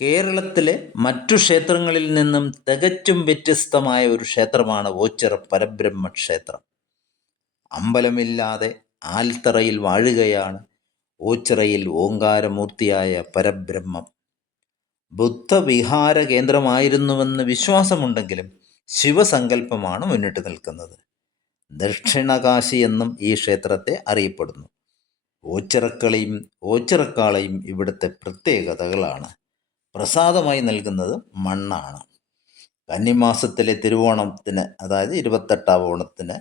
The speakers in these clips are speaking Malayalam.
കേരളത്തിലെ മറ്റു ക്ഷേത്രങ്ങളിൽ നിന്നും തികച്ചും വ്യത്യസ്തമായ ഒരു ക്ഷേത്രമാണ് ഓച്ചിറ പരബ്രഹ്മ ക്ഷേത്രം അമ്പലമില്ലാതെ ആൽത്തറയിൽ വാഴുകയാണ് ഓച്ചിറയിൽ ഓങ്കാരമൂർത്തിയായ പരബ്രഹ്മം. ബുദ്ധവിഹാര കേന്ദ്രമായിരുന്നുവെന്ന് വിശ്വാസമുണ്ടെങ്കിലും ശിവസങ്കല്പമാണ് മുന്നിട്ട് നിൽക്കുന്നത്. ദക്ഷിണകാശി എന്നും ഈ ക്ഷേത്രത്തെ അറിയപ്പെടുന്നു. ഓച്ചിറക്കളിയും ഓച്ചിറക്കാളയും ഇവിടുത്തെ പ്രത്യേകതകളാണ്. പ്രസാദമായി നൽകുന്നത് മണ്ണാണ്. കന്നിമാസത്തിലെ തിരുവോണത്തിന് അതായത് ഇരുപത്തെട്ടാം ഓണത്തിന്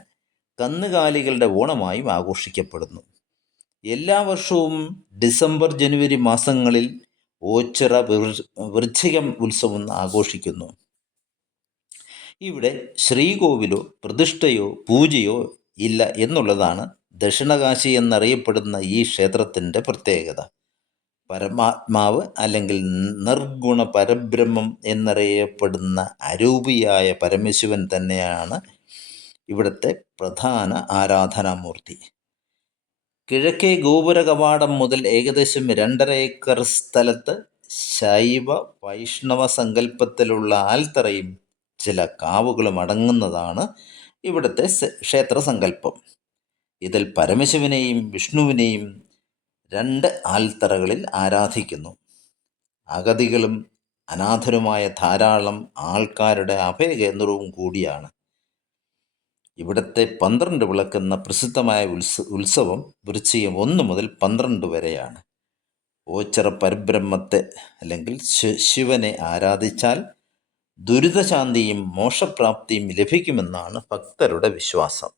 കന്നുകാലികളുടെ ഓണമായും ആഘോഷിക്കപ്പെടുന്നു. എല്ലാ വർഷവും ഡിസംബർ ജനുവരി മാസങ്ങളിൽ ഓച്ചിറ വൃശ്ചികം ഉത്സവം ആഘോഷിക്കുന്നു. ഇവിടെ ശ്രീകോവിലോ പ്രതിഷ്ഠയോ പൂജയോ ഇല്ല എന്നുള്ളതാണ് ദക്ഷിണകാശി എന്നറിയപ്പെടുന്ന ഈ ക്ഷേത്രത്തിന്റെ പ്രത്യേകത. പരമാത്മാവ് അല്ലെങ്കിൽ നിർഗുണ പരബ്രഹ്മം എന്നറിയപ്പെടുന്ന അരൂപിയായ പരമശിവൻ തന്നെയാണ് ഇവിടുത്തെ പ്രധാന ആരാധനാമൂർത്തി. കിഴക്കേ ഗോപുര കവാടം മുതൽ ഏകദേശം രണ്ടര ഏക്കർ സ്ഥലത്ത് ശൈവ വൈഷ്ണവ സങ്കല്പത്തിലുള്ള ആൽത്തറയും ചില കാവുകളും അടങ്ങുന്നതാണ് ഇവിടുത്തെ ക്ഷേത്ര സങ്കല്പം. ഇതിൽ പരമശിവനെയും വിഷ്ണുവിനെയും രണ്ട് ആൽത്തറകളിൽ ആരാധിക്കുന്നു. അഗതികളും അനാഥരുമായ ധാരാളം ആൾക്കാരുടെ അഭയകേന്ദ്രവും കൂടിയാണ്. ഇവിടുത്തെ പന്ത്രണ്ട് വിളക്കെന്ന പ്രസിദ്ധമായ ഉത്സ ഉത്സവം വൃശ്ചികം ഒന്ന് മുതൽ പന്ത്രണ്ട് വരെയാണ്. ഓച്ചറ പരബ്രഹ്മത്തെ അല്ലെങ്കിൽ ശിവനെ ആരാധിച്ചാൽ ദുരിതശാന്തിയും മോക്ഷപ്രാപ്തിയും ലഭിക്കുമെന്നാണ് ഭക്തരുടെ വിശ്വാസം.